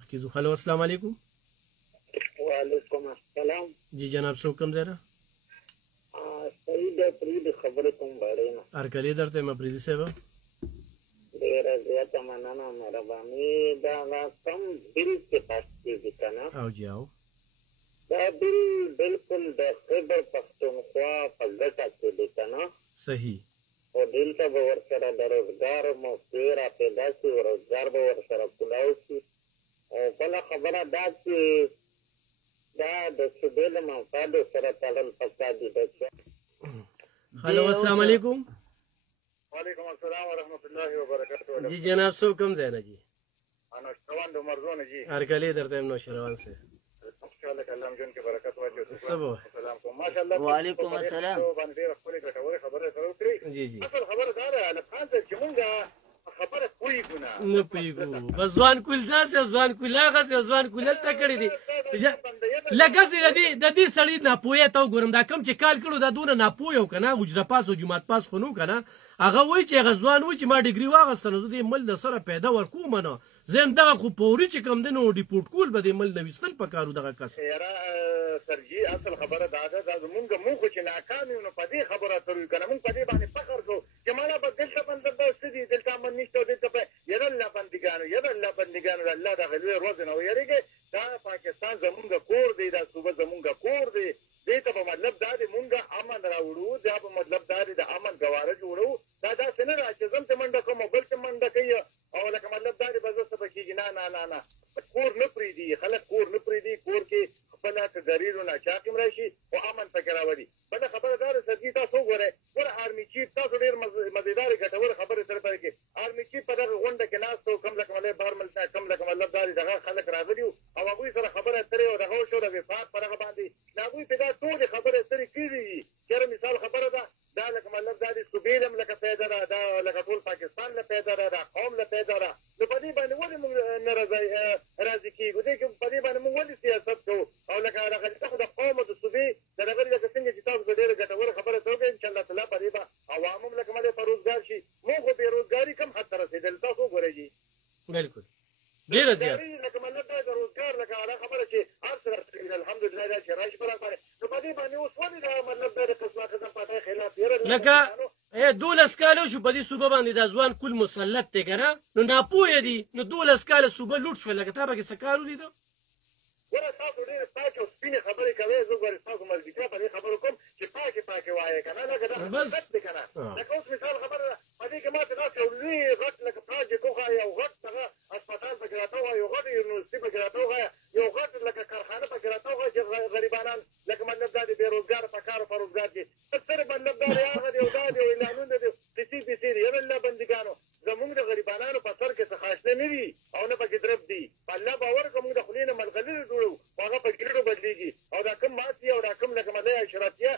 مخکې ځو. هلو السلام علیکم. وعلیکم السلام. جی جناب څوک کوم ځای نه؟ سعید افریدي خبرې کوم باړې نه. هرکلی درته یم افریدي صاحب. ډېره زیاته مننه مهرباني. دا هغه کم بل چې پاس کېږي که نه، او جی او دا بل بلکل د خیبر پښتونخوا په ګټه کې دی که نه. صحیح. خو دلته به ورسره د روزګار موقع را پیدا شي او روزګار به ورسره کولاو شي. او بله خبره دا چې دا د صوبې له منفعاتو سره تړل پکار دي. هلو السلام علیکم. وعلیکم السلام ورحمۃ اللہ وبرکاتہ. جی جناب څوک کوم ځای نه؟ جی انشتوان د مرزونه. جی هرکلی درته یم نوشروان صاحب. ماشاءالله کلام جن کې برکت واچو. سبو سلام کوم. ماشاءالله وعلیکم السلام. باندې خپل ګټورې خبره سره وکړي. جی جی اصل خبره دا ده نه خان چې مونږه خبره کوي ګنا نه پیګو بس ځوان کول داسې ځوان کول هغه ځوان کول ته کړی دی لکه چې د دې سړی ناپوهه ته وګورم دا کم چې کال کړو دا دونه ناپوه یو کنه وجره پاس او جماعت پاس خو نو کنه هغه وای چې غزوان و چې ما ډیګري واغستنه زه دې مل سره پیدا ورکوم نه زم دغه خو پوري چې کم دنو ډیپورټ کول به دې مل نوستل پکارو دغه کس یاره سرجی اصل خبره دا ده دا مونږ چې ناکام یو نو په دې خبره ترې کنه مونږ په دې باندې فخر کوو چې مالا به دلته باندې بس دي دلته من نشته دلته په یره الله بندګانو الله د غلوی روز نه ویریږي دا پاکستان زمونږ کور دی دا صوبه زمونږ کور دی دې ته په مطلب دا دی مونږ امن راوړو دا په مطلب دا دی د امن ګواره جوړو دا څنګه راځي زم ته منډه کوم بل ته منډه کوي او لکه مطلب دا دی بس څه بکیږي نه کور نه پریدي خلک کور نه پریدي کور کې خپل تدریرو نه چاقم راشي او امن پکې راوړي. بل خبره دا ده سرجی تاسو وګورئ ګوره آرمي چیف تاسو ډېر مزیدار ګټور خبره سره پای کې آرمي چیف په دغه غونډه کې ناستو کم لکه ملي بهر ملک کم لکه مطلب دا دی دغه خلک راغلي او هغوی سره خبره اترې او دغه شو د وفاق په دغه باندې هغوی په دا ټولې خبرې اترې کړي دي. چېرې مثال خبره ده دا لکه مطلب دا دی صوبې له لکه پیدا ده دا لکه ټول پاکستان له پیدا ده دا قوم له پیدا ده نو په دې باندې ولې موږ نه راضي کېږو دې کې په دې باندې موږ ولې سیاست کوو او لکه دغه د قوم او د صوبې د دغه لکه څنګه چې تاسو ډېره ګټوره خبره کوئ انشاءالله تعالی په دې به عوام هم لکه ملي په روزګار شي موږ خو بېروزګاري کم حد ته رسېدل تاسو وګورئ جي بالکل ډېره زیات لکه مطلب دا د روزګار لکه هغه خبره چې هر څه رسېږي الحمدلله دا چې راشي برابر نو په دې باندې اوس ولې دا مطلب دا د قسمه قسم پاټۍ خلاف لکه 12 کاله شو په دې صوبه باندې دا ځوان کل مسلط دی که نه نو ناپوهه دي نو 12 کاله صوبه لوټ شوه لکه تا پکې څه کار ولیده ګوره تاسو ډېرې پاکې او سپینې خبرې کوئ زه ګورې ستاسو ملګرتیا په دې خبرو کوم چې پاکې وایې که نه لکه دا حقیقت دی که نه لکه اوس مثال خبره ده په دې کې ماته داسې یو لوی غټ لکه پراجیک وښایه یو غټ هغه هسپتال پکې راته ووایه یو غټ یونیورسټي پکې راته وښایه یو غټ لکه کارخانه پکې راته وښایه چې غریبانان لکه مطلب دا دی بېروزګاره په کار او په روزګار کې صرف مطلب دا دی هغه دی او دا دی اعلانونه دی قیسې دی یاره الله بندګانو زمونږ د غریبانانو په سر کې څه خاشنه نه دي او نه پکې درب دي په الله باور کوم موږ د خولې نه ملغلرې جوړو هغه په ګېډو بدلېږي او دا کم مات دي او دا کم لکه ملۍ اشرافیه